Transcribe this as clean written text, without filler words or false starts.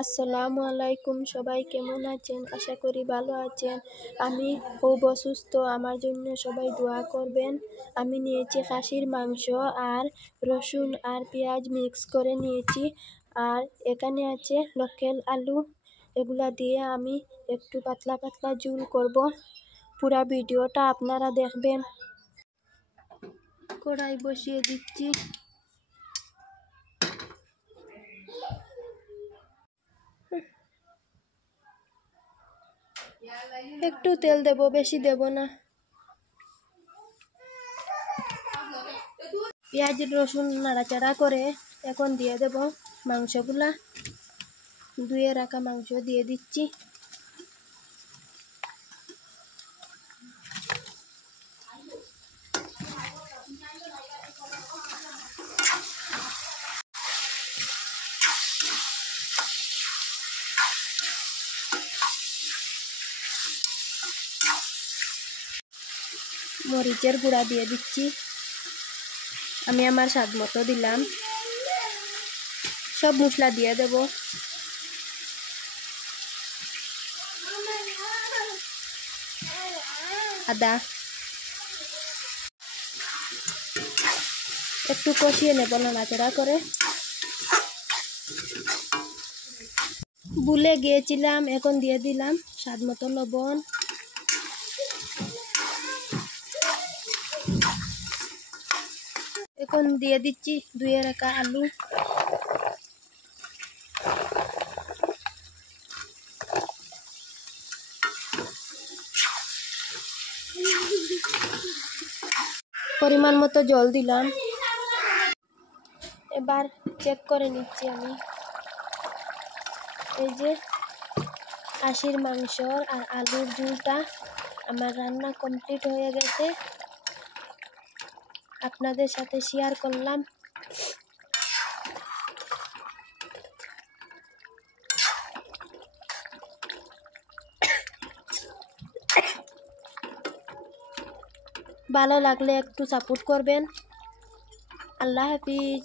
আসসালামু আলাইকুম, সবাই কেমন আছেন? আশা করি ভালো আছেন। আমি খুব অসুস্থ, আমার জন্য সবাই দোয়া করবেন। আমি নিয়েছি খাসির মাংস আর রসুন আর পেঁয়াজ মিক্স করে নিয়েছি, আর এখানে আছে লোকাল আলু। এগুলা দিয়ে আমি একটু পাতলা পাতলা ঝোল করব। পুরা ভিডিওটা আপনারা দেখবেন। কড়াই বসিয়ে দিচ্ছি। একটু তেল দেব, বেশি দেব না। পেঁয়াজ রসুন নাড়াচাড়া করে এখন দিয়ে দেব মাংসগুলা। ধুয়ে রাখা মাংস দিয়ে দিচ্ছি। মরিচের গুঁড়া দিয়ে দিচ্ছি, আমি আমার স্বাদ মতো দিলাম। সব মশলা দিয়ে দেব। আদা একটু কষিয়ে নেব নাড়াচাড়া করে। ভুলে গিয়েছিলাম, এখন দিয়ে দিলাম স্বাদ মতো লবণ। এখন দিয়ে দিচ্ছি ধুয়ে রাখা আলু। পরিমাণ মতো জল দিলাম। এবার চেক করে নিচ্ছি আমি। এই যে খাসির মাংস আর আলুর ঝোলটা আমার রান্না কমপ্লিট হয়ে গেছে, আপনাদের সাথে শেয়ার করলাম। ভালো লাগলে একটু সাপোর্ট করবেন। আল্লাহ হাফিজ।